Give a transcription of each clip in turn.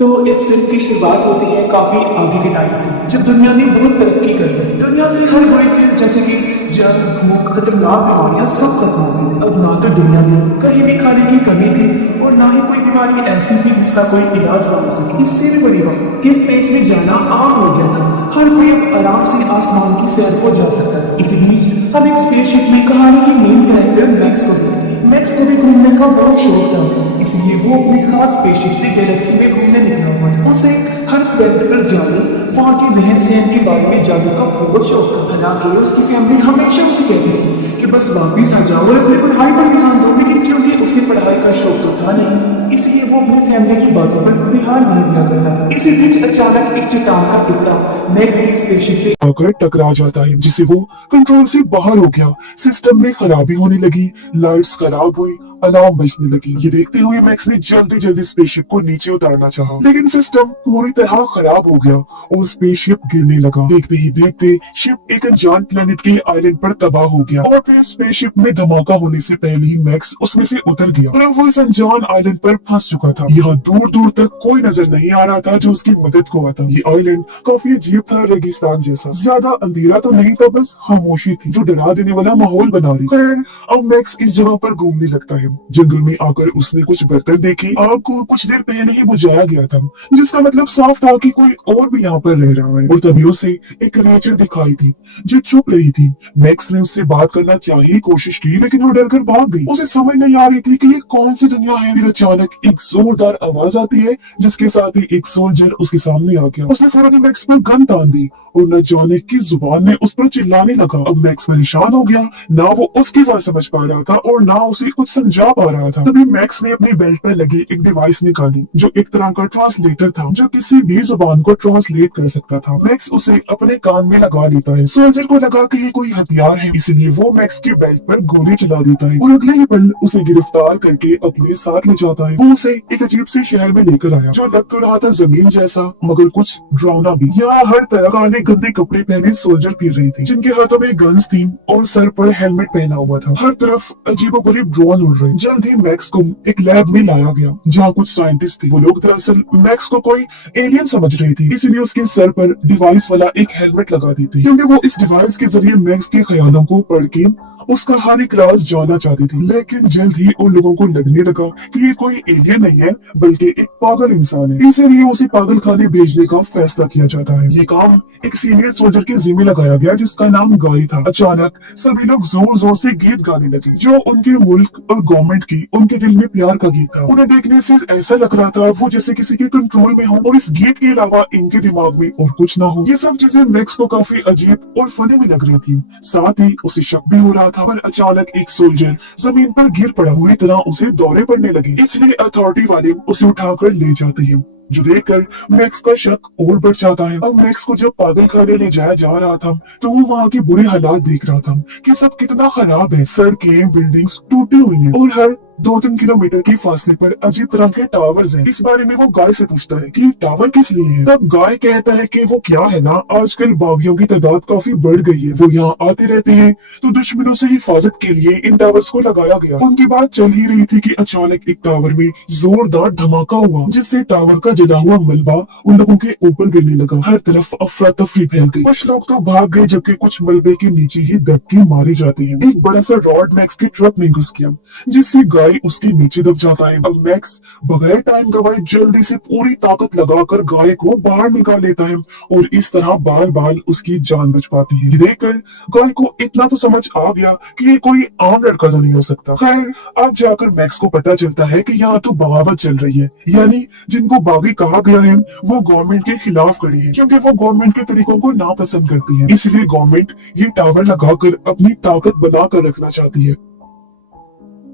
तो इस फिल्म की शुरुआत होती है काफी आगे के टाइम से, जब दुनिया ने बहुत तरक्की कर ली थी। दुनिया से हर बुरी चीज जैसे कि जंग, भूख, खतरनाक बीमारियां सब खत्म हो गई। अब ना तो दुनिया में कहीं भी खाने की कमी थी और ना ही कोई बीमारी ऐसी थी जिसका कोई इलाज ना हो सके। इससे भी बड़ी बात कि स्पेस में जाना आम हो गया था। हर कोई अब आराम से आसमान की सैर को जा सकता है। इसी बीच हम एक स्पेसशिप में कहानी की मेन कैरेक्टर मैक्स को देखते हैं। मैक्स को भी घूमने का बहुत शौक था, इसलिए वो अपनी खास स्पेसशिप से गैलेक्सी में घूमने निकला हुआ था। उसे हर प्लेनेट पर जाने, वहाँ के रहन सहन के बारे में जानने का बहुत शौक था। हालांकि उसकी फैमिली हमेशा उसे कहती थी कि बस वापिस आ जाओ और अपनी पढ़ाई पर ध्यान दो, लेकिन क्योंकि उसे पढ़ाई का शौक तो था नहीं, इसलिए वो अपनी फैमिली की बातों पर ध्यान नहीं दिया करता था। इसी बीच अचानक एक चट्टान का टुकड़ा मैक्स की स्पेसशिप से आकर टकरा जाता है, जिससे वो कंट्रोल से बाहर हो गया। सिस्टम में खराबी होने लगी, लाइट्स खराब हुई, अलार्म बजने लगी। ये देखते हुए मैक्स ने जल्दी जल्दी स्पेसशिप को नीचे उतारना चाहा, लेकिन सिस्टम पूरी तरह खराब हो गया और स्पेसशिप गिरने लगा। देखते ही देखते शिप एक अनजान प्लेनेट के आइलैंड पर तबाह हो गया और फिर स्पेसशिप में धमाका होने से पहले ही मैक्स उसमें से उतर गया और अब वो इस अनजान आइलैंड पर फंस चुका था। यहाँ दूर दूर तक कोई नजर नहीं आ रहा था जो उसकी मदद को आता। ये आइलैंड काफी अजीब था, रेगिस्तान जैसा। ज्यादा अंधेरा तो नहीं था, बस खामोशी थी जो डरा देने वाला माहौल बना रही। खैर, अब मैक्स इस जगह पर घूमने लगता है। जंगल में आकर उसने कुछ बर्तन देखे। आग को कुछ देर पहले ही बुझाया गया था, जिसका मतलब साफ था कि कोई और भी यहाँ पर रह रहा है। और तभी उसे एक क्रिएचर दिखाई थी जो चुप रही थी। मैक्स ने उससे बात करना चाहिए कोशिश की, लेकिन वो डर कर भाग गई। उसे समझ नहीं आ रही थी कि ये कौन सी दुनिया है। फिर अचानक एक जोरदार आवाज आती है, जिसके साथ ही एक सोल्जर उसके सामने आ गया। उसने फौरन मैक्स पर गन तान दी और न जाने किस जुबान में उस पर चिल्लाने लगा। अब मैक्स परेशान हो गया, ना वो उसकी बात समझ पा रहा था और ना उसे कुछ समझा पा रहा था। तभी मैक्स ने अपने बेल्ट पर लगी एक डिवाइस निकाली, जो एक तरह का ट्रांसलेटर था, जो किसी भी जुबान को ट्रांसलेट कर सकता था। मैक्स उसे अपने कान में लगा देता है। सोल्जर को लगा कि ये कोई हथियार है, इसलिए वो मैक्स के बेल्ट पर गोली चला देता है और अगले ही पल उसे गिरफ्तार करके अपने साथ ले जाता है। वो उसे एक अजीब से शहर में लेकर आया, जो लग तो रहा था जमीन जैसा, मगर कुछ डरावना भी। यहाँ हर तरह काले गंदे कपड़े पहने सोल्जर फिर रही थी, जिनके हाथों में गन्स थी और सर पर हेलमेट पहना हुआ था। हर तरफ अजीबोगरीब ड्रोन उड़ रहे। जल्द ही मैक्स को एक लैब में लाया गया, जहाँ कुछ साइंटिस्ट थे। वो लोग दरअसल मैक्स को कोई एलियन समझ रहे थे, इसलिए उसके सर पर डिवाइस वाला एक हेलमेट लगा दी थी, क्योंकि वो इस डिवाइस के जरिए मैक्स के ख्यालों को पढ़ के उसका हर एक राज जानना चाहती थी। लेकिन जल्द ही उन लोगों को लगने लगा कि ये कोई एलियन नहीं है, बल्कि एक पागल इंसान है। इसीलिए उसे पागल खाने भेजने का फैसला किया जाता है। ये काम एक सीनियर सोल्जर के जिम्मे लगाया गया, जिसका नाम गाय था। अचानक सभी लोग जोर जोर से गीत गाने लगे, जो उनके मुल्क और गवर्नमेंट की उनके दिल में प्यार का गीत था। उन्हें देखने से ऐसा लग रहा था वो जैसे किसी के कंट्रोल में हो और इस गीत के अलावा इनके दिमाग में और कुछ ना हो। ये सब चीजें मैक्स को काफी अजीब और फनी भी लग रही थी। साथ ही उसे शक भी हो रहा था। पर अचानक एक सोल्जर जमीन पर गिर पड़ा, बुरी तरह उसे दौरे पड़ने लगे। इसलिए अथॉरिटी वाले उसे उठाकर ले जाते हैं, जो देखकर मैक्स का शक और बढ़ जाता है। अब मैक्स को जब पागल खाने ले जाया जा रहा था, तो वो वहाँ के बुरे हालात देख रहा था कि सब कितना खराब है। सड़कें, बिल्डिंग्स टूटी हुई हैं और हर 2-3 किलोमीटर के फासले पर अजीब तरह के टावर्स हैं। इस बारे में वो गाय से पूछता है कि ये टावर किस लिए है। तब गाय कहता है कि वो क्या है ना, आजकल बागियों की तादाद काफी बढ़ गई है, वो यहाँ आते रहते हैं, तो दुश्मनों से हिफाजत के लिए इन टावर्स को लगाया गया। उनकी बात चल ही रही थी कि अचानक एक टावर में जोरदार धमाका हुआ, जिससे टावर का जला हुआ मलबा उन लोगों के ऊपर गिरने लगा। हर तरफ अफरा तफरी फैल गई। कुछ लोग तो भाग गए, जबकि कुछ मलबे के नीचे ही दब के मारे जाते हैं। एक बड़ा सा रॉड मैक्स के ट्रक में घुस गया, जिससे गाय उसके नीचे दब जाता है। अब मैक्स बगैर टाइम गवाए जल्दी से पूरी ताकत लगाकर गाय को बाहर निकाल लेता है और इस तरह बाल बाल उसकी जान बच पाती है। ये देखकर गाय को इतना तो समझ आ गया कि ये कोई आम लड़का तो नहीं हो सकता। खैर, अब जाकर मैक्स को पता चलता है कि यहाँ तो बगावत चल रही है, यानी जिनको बागी कहा गया है वो गवर्नमेंट के खिलाफ खड़ी है, क्योंकि वो गवर्नमेंट के तरीकों को नापसंद करती है। इसलिए गवर्नमेंट ये टावर लगाकर अपनी ताकत बनाकर रखना चाहती है।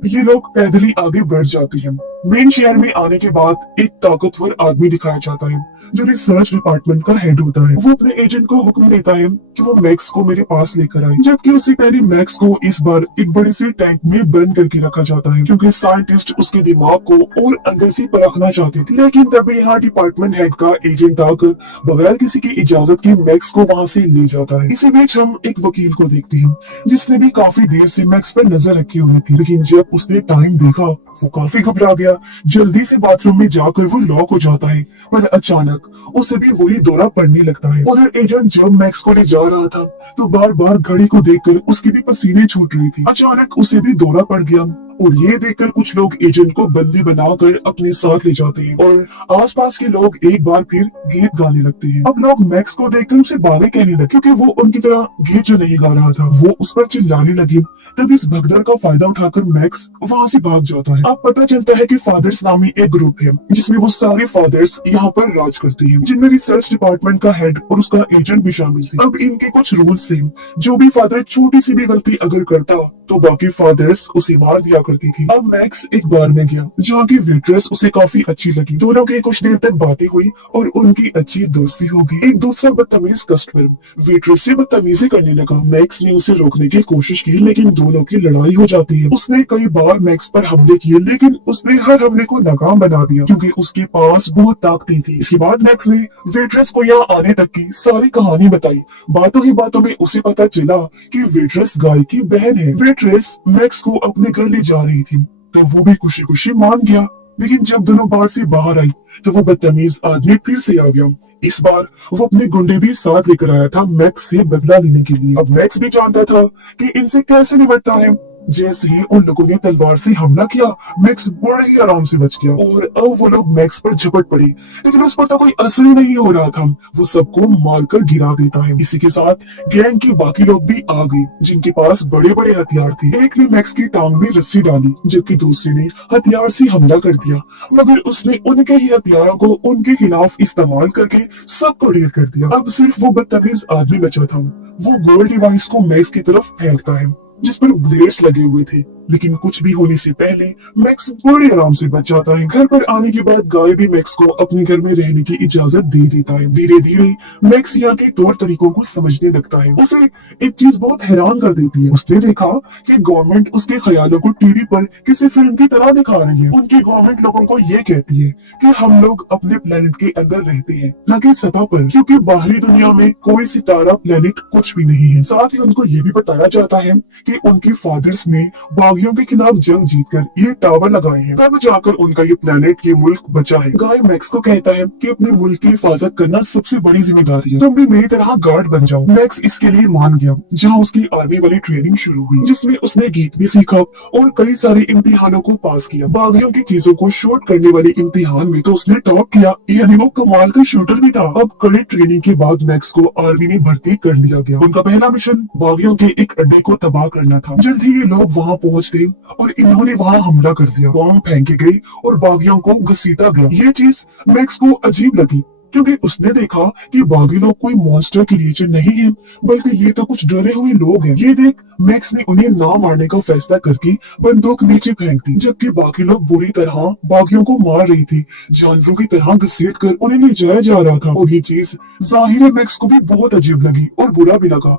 ये लोग पैदल ही आगे बढ़ जाते हैं। मेन शहर में आने के बाद एक ताकतवर आदमी दिखाया जाता है, जो रिसर्च डिपार्टमेंट का हेड होता है, वो अपने एजेंट को हुक्म देता है कि वो मैक्स को मेरे पास लेकर आए। जबकि उससे पहले मैक्स को इस बार एक बड़े से टैंक में बंद करके रखा जाता है, क्योंकि साइंटिस्ट उसके दिमाग को और अंदर से परखना चाहते थे। लेकिन तभी यहाँ डिपार्टमेंट हेड का एजेंट आकर बगैर किसी की इजाजत के मैक्स को वहाँ से ले जाता है। इसी बीच हम एक वकील को देखते हैं, जिसने भी काफी देर से मैक्स पर नजर रखी हुई थी, लेकिन जब उसने टाइम देखा वो काफी घबरा गया। जल्दी से बाथरूम में जाकर वो लॉक हो जाता है, पर अचानक उसे भी वही दौरा पड़ने लगता है। उधर एजेंट जब मैक्स को ले जा रहा था तो बार बार घड़ी को देखकर उसके भी पसीने छूट रही थी। अचानक उसे भी दौरा पड़ गया और ये देखकर कुछ लोग एजेंट को बंदी बनाकर अपने साथ ले जाते हैं और आसपास के लोग एक बार फिर गीत गाने लगते हैं। अब लोग मैक्स को देखकर उसे बातें कहने लगे, क्योंकि वो उनकी तरह गीत जो नहीं गा रहा था वो उस पर चिल्लाने लगे। तब इस भगदड़ का फायदा उठाकर मैक्स वहाँ से भाग जाता है। अब पता चलता है कि फादर्स नामी एक ग्रुप है, जिसमें वो सारे फादर्स यहाँ पर राज करते हैं, जिनमें रिसर्च डिपार्टमेंट का हेड और उसका एजेंट भी शामिल थे। अब इनके कुछ रूल्स थे, जो भी फादर छोटी सी भी गलती अगर करता तो बाकी फादर्स उसे मार दिया करती थी। अब मैक्स एक बार में गया जहाँ की वेट्रेस उसे काफी अच्छी लगी। दोनों की कुछ देर तक बातें हुई और उनकी अच्छी दोस्ती हो गई। एक दूसरा बदतमीज कस्टमर वेट्रेस से बदतमीजी करने लगा। मैक्स ने उसे रोकने की कोशिश की, लेकिन दोनों की लड़ाई हो जाती है। उसने कई बार मैक्स पर हमले किए, लेकिन उसने हर हमले को नाकाम बना दिया, क्योंकि उसके पास बहुत ताकतें थी। इसके बाद मैक्स ने वेट्रेस को यहाँ आने तक की सारी कहानी बताई। बातों ही बातों में उसे पता चला कि वेट्रेस गाय की बहन है। वेट्रेस मैक्स को अपने घर ले जा रही थी, तो वो भी खुशी खुशी मान गया। लेकिन जब दोनों बार से बाहर आई तो वो बदतमीज आदमी फिर से आ गया। इस बार वो अपने गुंडे भी साथ लेकर आया था मैक्स से बदला लेने के लिए। अब मैक्स भी जानता था कि इनसे कैसे निपटता है। जैसे ही उन लोगों ने तलवार से हमला किया, मैक्स बड़े ही आराम से बच गया और अब वो लोग मैक्स पर झपट पड़े, लेकिन उस पर तो कोई असर ही नहीं हो रहा था। वो सबको मारकर गिरा देता है। इसी के साथ गैंग के बाकी लोग भी आ गए, जिनके पास बड़े बड़े हथियार थे। एक ने मैक्स की टांग में रस्सी डाली, जबकि दूसरे ने हथियार से हमला कर दिया, मगर उसने उनके ही हथियारों को उनके खिलाफ इस्तेमाल करके सबको ढेर कर दिया। अब सिर्फ वो बदतमीज आदमी बचा था। वो गोल्ड डिवाइस को मैक्स की तरफ फेंकता है, जिस पर ब्लेड्स लगे हुए थे, लेकिन कुछ भी होने से पहले मैक्स बड़े आराम से बच जाता है। घर पर आने के बाद गाय भी मैक्स को अपने घर में रहने की इजाजत दे देता है। धीरे धीरे मैक्स यहाँ के तौर तरीकों को समझने लगता है। उसे एक चीज बहुत हैरान कर देती है। उसने देखा कि गवर्नमेंट उसके ख्यालों को टीवी पर किसी फिल्म की तरह दिखा रही है। उनकी गवर्नमेंट लोगों को ये कहती है कि हम लोग अपने प्लेनेट के अंदर रहते हैं, न कि सतह पर, क्योंकि बाहरी दुनिया में कोई सितारा प्लेनेट कुछ भी नहीं है। साथ ही उनको ये भी बताया जाता है कि उनके फादर्स ने बागियों के खिलाफ जंग जीतकर ये टावर लगाए हैं, तब जाकर उनका ये प्लेनेट, ये मुल्क बचा है। गाय मैक्स को कहता है कि अपने मुल्क की हिफाजत करना सबसे बड़ी जिम्मेदारी है, तुम भी मेरी तरह गार्ड बन जाओ। मैक्स इसके लिए मान गया, जहाँ उसकी आर्मी वाली ट्रेनिंग शुरू हुई, जिसमें उसने गीत भी सीखा और कई सारे इम्तिहानों को पास किया। बागियों की चीजों को शूट करने वाले इम्तिहान में तो उसने टॉप किया, यानी वो कमाल का शूटर भी था। अब कड़ी ट्रेनिंग के बाद मैक्स को आर्मी में भर्ती कर लिया गया। उनका पहला मिशन बागियों के एक अड्डे को तबाह करना था। जल्द ही ये लोग वहाँ पहुँच गए और इन्होंने वहाँ हमला कर दिया। बॉम्ब फेंके गए और बागियों को घसीटा गया। ये चीज मैक्स को अजीब लगी, क्योंकि उसने देखा कि बागी लोग कोई मॉन्स्टर क्रिएचर नहीं है, बल्कि ये तो कुछ डरे हुए लोग हैं। ये देख मैक्स ने उन्हें ना मारने का फैसला करके बंदूक नीचे फेंक दी, जबकि बाकी लोग बुरी तरह बागियों को मार रही थी, जानवरों की तरह घसीट कर उन्हें ले जाया जा रहा था। और ये चीज जाहिर मैक्स को भी बहुत अजीब लगी और बुरा भी लगा।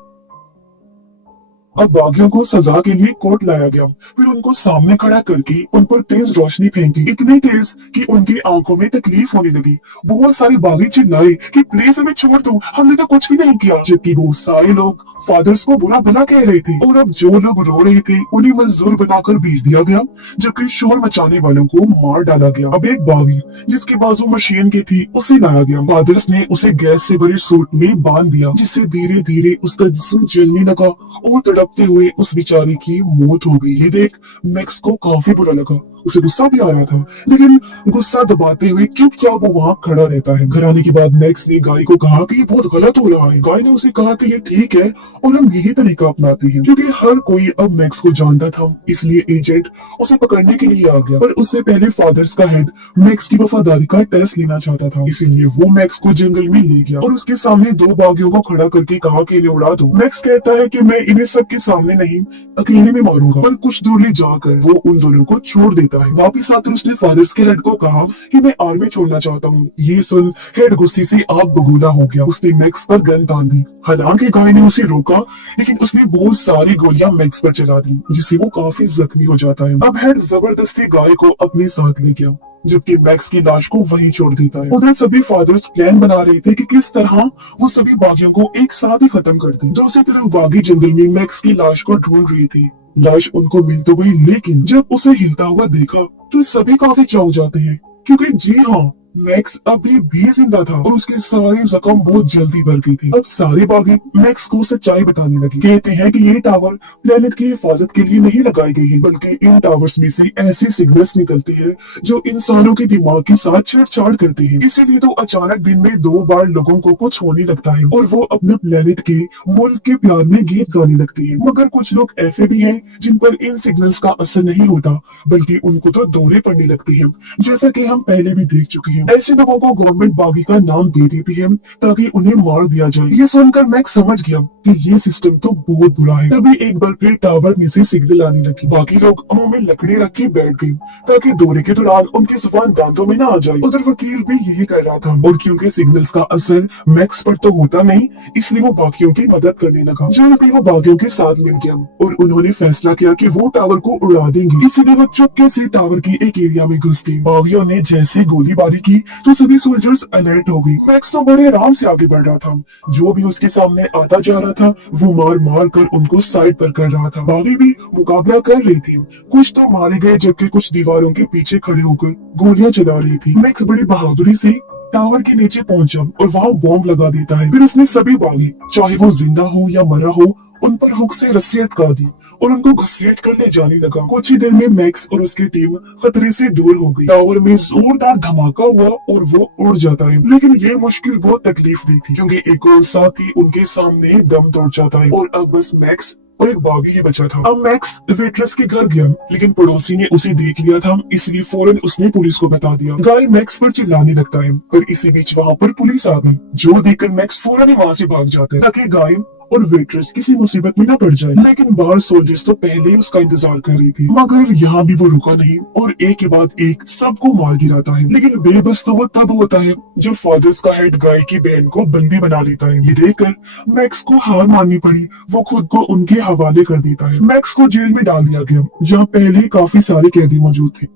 अब बागियों को सजा के लिए कोर्ट लाया गया, फिर उनको सामने खड़ा करके उन पर तेज रोशनी फेंकी, इतनी तेज कि उनकी आंखों में तकलीफ होने लगी। बहुत सारे बागी चिल्लाए कि प्लीज हमें छोड़ दो, हमने तो कुछ भी नहीं किया, जबकि बहुत सारे लोग फादर्स को बुरा भला कह रहे थे। और अब जो लोग रो रहे थे उन्हें मजदूर बनाकर भेज दिया गया, जबकि शोर मचाने वालों को मार डाला गया। अब एक बागी जिसकी बाजू मशीन की थी उसे लाया गया। फादर्स ने उसे गैस से भरे सूट में बांध दिया, जिससे धीरे धीरे उसका जिस्म जलने लगा और तड़पते हुए उस बेचारे की मौत हो गई। ये देख मैक्स को काफी बुरा लगा। उसे गुस्सा भी आ रहा था, लेकिन गुस्सा दबाते हुए चुपचाप वो वहाँ खड़ा रहता है। घर आने के बाद मैक्स ने गाय को कहा कि ये बहुत गलत हो रहा है। गाय ने उसे कहा कि ये ठीक है और हम यही तरीका अपनाते हैं, क्योंकि हर कोई अब मैक्स को जानता था, इसलिए एजेंट उसे पकड़ने के लिए आ गया। पर उससे पहले फादर्स का हेड मैक्स की वफादारी का टेस्ट लेना चाहता था, इसीलिए वो मैक्स को जंगल में ले गया और उसके सामने दो बागियों को खड़ा करके कहा कि इन्हें उड़ा दो। मैक्स कहता है कि मैं इन्हें सबके सामने नहीं, अकेले में मारूंगा। पर कुछ दूर ले जाकर वो उन दोनों को छोड़ देता देता है। वापिस आकर उसने फादर्स के हेड को कहा कि मैं आर्मी छोड़ना चाहता हूँ। ये सुन हेड गुस्से से आग बबूला हो गया। उसने मैक्स पर गन तान दी। हालांकि गाय ने उसे रोका, लेकिन उसने बहुत सारी गोलियां मैक्स पर चला दी, जिससे वो काफी जख्मी हो जाता है। अब हेड जबरदस्ती गाय को अपने साथ ले गया, जबकि मैक्स की लाश को वहीं छोड़ देता है। उधर सभी फादर्स प्लान बना रहे थे कि किस तरह वो सभी बागियों को एक साथ ही खत्म कर दें। दूसरी तरफ बागी जंगल में मैक्स की लाश को ढूंढ रही थी। लाश उनको मिल तो गई, लेकिन जब उसे हिलता हुआ देखा तो सभी काफी चौंक जाते हैं, क्योंकि जी हाँ, मैक्स अभी भी जिंदा था और उसके सारे जख्म बहुत जल्दी भर गए थे। अब सारे बागी मैक्स को सच्चाई बताने लगे। कहते हैं कि ये टावर प्लेनेट की हिफाजत के लिए नहीं लगाए गए हैं, बल्कि इन टावर्स में से ऐसी सिग्नल्स निकलती है जो इंसानों के दिमाग के साथ छेड़छाड़ करते हैं। इसीलिए तो अचानक दिन में 2 बार लोगों को कुछ होने लगता है और वो अपने प्लेनेट के मुल्क के प्यार में गीत गाने लगते हैं। मगर कुछ लोग ऐसे भी हैं जिन पर इन सिग्नल्स का असर नहीं होता, बल्कि उनको तो दौरे पड़ने लगते हैं, जैसा कि हम पहले भी देख चुके हैं। ऐसे लोगों को गवर्नमेंट बागी का नाम दे देती है ताकि उन्हें मार दिया जाए। ये सुनकर मैक्स समझ गया कि ये सिस्टम तो बहुत बुरा है। तभी एक बार फिर टावर में से सिग्नल आने लगी। बाकी लोग मुंह में लकड़ी रख के बैठ गए ताकि दौरे के दौरान उनकी जुबान दांतों में ना आ जाए। उधर वकील भी यही कर रहा था, और क्योंकि सिग्नल्स का असर मैक्स पर तो होता नहीं, इसलिए वो बाकियों की मदद करने लगा। जल्द भी वो बागियों के साथ मिल गया और उन्होंने फैसला किया कि वो टावर को उड़ा देंगे। इसीलिए वो चुपके से टावर की एक एरिया में घुस गए। बागियों ने जैसे गोलीबारी की तो सभी सोल्जर्स अलर्ट हो गए। मैक्स तो बड़े आराम से आगे बढ़ रहा था। जो भी उसके सामने आता जा रहा था वो मार मार कर उनको साइड पर कर रहा था। बागी भी मुकाबला कर रही थी। कुछ तो मारे गए, जबकि कुछ दीवारों के पीछे खड़े होकर गोलियां चला रही थी। मैक्स बड़ी बहादुरी से टावर के नीचे पहुंचा और वहाँ बॉम्ब लगा देता है। फिर उसने सभी बागी, चाहे वो जिंदा हो या मरा हो, उन पर हुक से रस्सी अटका दी और उनको घसीट कर ले जाने लगा। कुछ ही देर में मैक्स और उसकी टीम खतरे से दूर हो गई। टावर में जोरदार धमाका हुआ और वो उड़ जाता है, लेकिन ये मुश्किल बहुत तकलीफ दी थी, क्योंकि एक और साथी उनके सामने दम तोड़ जाता है और अब बस मैक्स और एक बागी ही बचा था। अब मैक्स वेट्रेस के घर गया, लेकिन पड़ोसी ने उसे देख लिया था, इसलिए फौरन उसने पुलिस को बता दिया। गाय मैक्स पर चिल्लाने लगता है, पर इसी बीच वहाँ पर पुलिस आ गई, जो देखकर मैक्स फौरन ही वहाँ से भाग जाता है ताकि गाय और वेट्रेस किसी मुसीबत में न पड़ जाए। लेकिन बाहर सोल्जर्स तो पहले ही उसका इंतजार कर रही थी। मगर यहाँ भी वो रुका नहीं और एक के बाद एक सबको मार गिराता है। लेकिन बेबस तो वो तब होता है जब फादर्स का हेड गाय की बहन को बंदी बना लेता है। ये देखकर मैक्स को हार माननी पड़ी। वो खुद को उनके हवाले कर देता है। मैक्स को जेल में डाल दिया गया, जहाँ पहले ही काफी सारे कैदी मौजूद थे।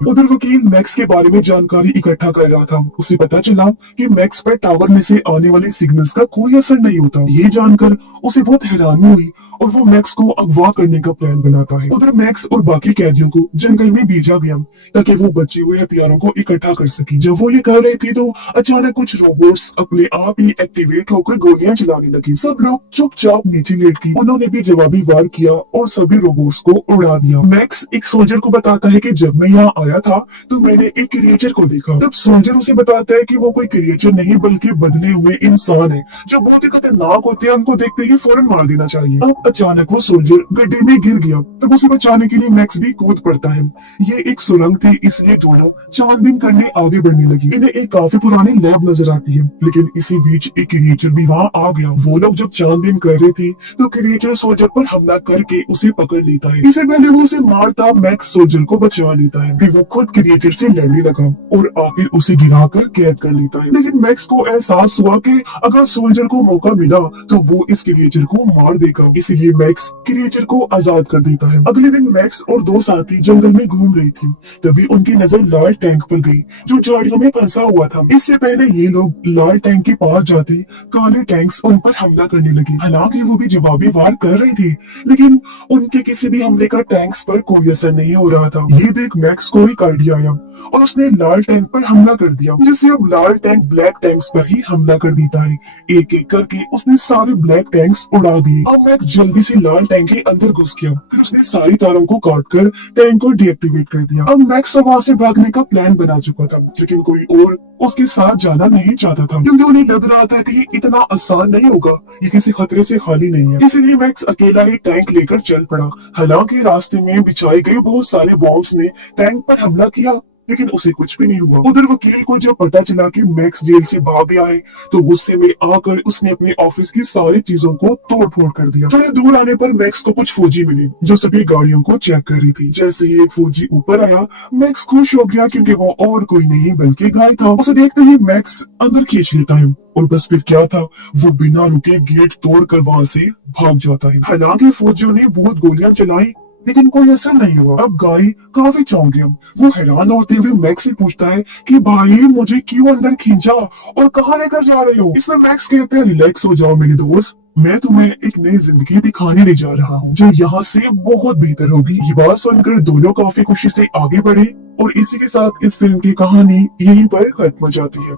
उधर वकील मैक्स के बारे में जानकारी इकट्ठा कर रहा था। उसे पता चला कि मैक्स पर टावर में से आने वाले सिग्नल्स का कोई असर नहीं होता। ये जानकर उसे बहुत हैरानी हुई और वो मैक्स को अगवा करने का प्लान बनाता है। उधर मैक्स और बाकी कैदियों को जंगल में भेजा गया ताकि वो बचे हुए हथियारों को इकट्ठा कर सके। जब वो ये कर रहे थे तो अचानक कुछ रोबोट्स अपने आप ही एक्टिवेट होकर गोलियां चलाने लगी। सब लोग चुपचाप नीचे लेट गए। उन्होंने भी जवाबी वार किया और सभी रोबोट्स को उड़ा दिया। मैक्स एक सोल्जर को बताता है कि जब मैं यहाँ आया था तो मैंने एक क्रिएचर को देखा। तब सोल्जर उसे बताता है कि वो कोई क्रिएचर नहीं बल्कि बदले हुए इंसान है, जो बहुत ही खतरनाक होते हैं। उनको देखते ही फौरन मार देना चाहिए। अब अचानक वो सोल्जर गड्ढे में गिर गया। तब उसे बचाने के लिए मैक्स भी कूद पड़ता है। ये एक सुरंग थी, इसलिए दोनों छानबीन करने आगे बढ़ने लगी। इन्हें एक काफी पुरानी लैब नजर आती है, लेकिन इसी बीच एक क्रिएचर भी वहाँ आ गया। वो लोग जब छानबीन कर रहे थे तो क्रिएचर सोल्जर पर हमला करके उसे पकड़ लेता है। इससे पहले वो उसे मारता मैक्स सोल्जर को बचा लेता है। फिर वो खुद क्रिएचर से लड़ने लगा और आखिर उसे गिराकर कैद कर लेता है। लेकिन मैक्स को एहसास हुआ कि अगर सोल्जर को मौका मिला तो वो इस क्रिएचर को मार देगा, इसलिए मैक्स क्रिएचर को आजाद कर देता है। अगले दिन मैक्स और 2 साथी जंगल में घूम रहे थे, तभी उनकी नजर लाल टैंक पर गई जो झाड़ियों में फंसा हुआ था। इससे पहले ये लोग लाल टैंक के पास जाते काले टैंक्स उन पर हमला करने लगे। हालांकि वो भी जवाबी वार कर रहे थे, लेकिन उनके किसी भी हमले का टैंक्स पर कोई असर नहीं हो रहा था। ये देख मैक्स को एक आइडिया आया और उसने लाल टैंक पर हमला कर दिया, जिससे अब लाल टैंक ब्लैक टैंक्स पर ही हमला कर देता है। एक एक करके उसने सारे ब्लैक टैंक्स उड़ा दिए। अब मैक्स जल्दी से लाल टैंक के अंदर घुस गया। फिर उसने सारी तारों को काटकर टैंक को डीएक्टिवेट कर दिया। अब मैक्स वहां से भागने का प्लान बना चुका था, लेकिन कोई और उसके साथ जाना नहीं चाहता था, क्योंकि उन्हें लग रहा था कि इतना आसान नहीं होगा, ये किसी खतरे से खाली नहीं है। इसीलिए मैक्स अकेला ही टैंक लेकर चल पड़ा। हालांकि रास्ते में बिछाए गए बहुत सारे बॉम्ब्स ने टैंक पर हमला किया, लेकिन उसे कुछ भी नहीं हुआ। उधर वकील को जब पता चला कि मैक्स जेल से भाग गया है तो गुस्से में आकर उसने अपने ऑफिस की सारी चीजों को तोड़ फोड़ कर दिया। थोड़ा दूर आने पर मैक्स को कुछ फौजी मिले जो सभी गाड़ियों को चेक कर रही थी। जैसे ही एक फौजी ऊपर आया, मैक्स खुश हो गया क्योंकि वो और कोई नहीं बल्कि गाय था। उसे देखते ही मैक्स अंदर खींच लेता है और बस फिर क्या था, वो बिना रुके गेट तोड़कर वहां से भाग जाता है। हालांकि फौजियों ने बहुत गोलियां चलाई लेकिन कोई असर नहीं हुआ। अब गाय काफी चौंक गया। वो हैरान होते हुए मैक्स से पूछता है कि भाई मुझे क्यों अंदर खींचा और कहाँ लेकर जा रहे हो। इसमें मैक्स कहते हैं रिलैक्स हो जाओ मेरे दोस्त, मैं तुम्हें एक नई जिंदगी दिखाने ले जा रहा हूँ जो यहाँ से बहुत बेहतर होगी। ये बात सुनकर दोनों काफी खुशी से आगे बढ़े और इसी के साथ इस फिल्म की कहानी यहीं पर खत्म हो जाती है।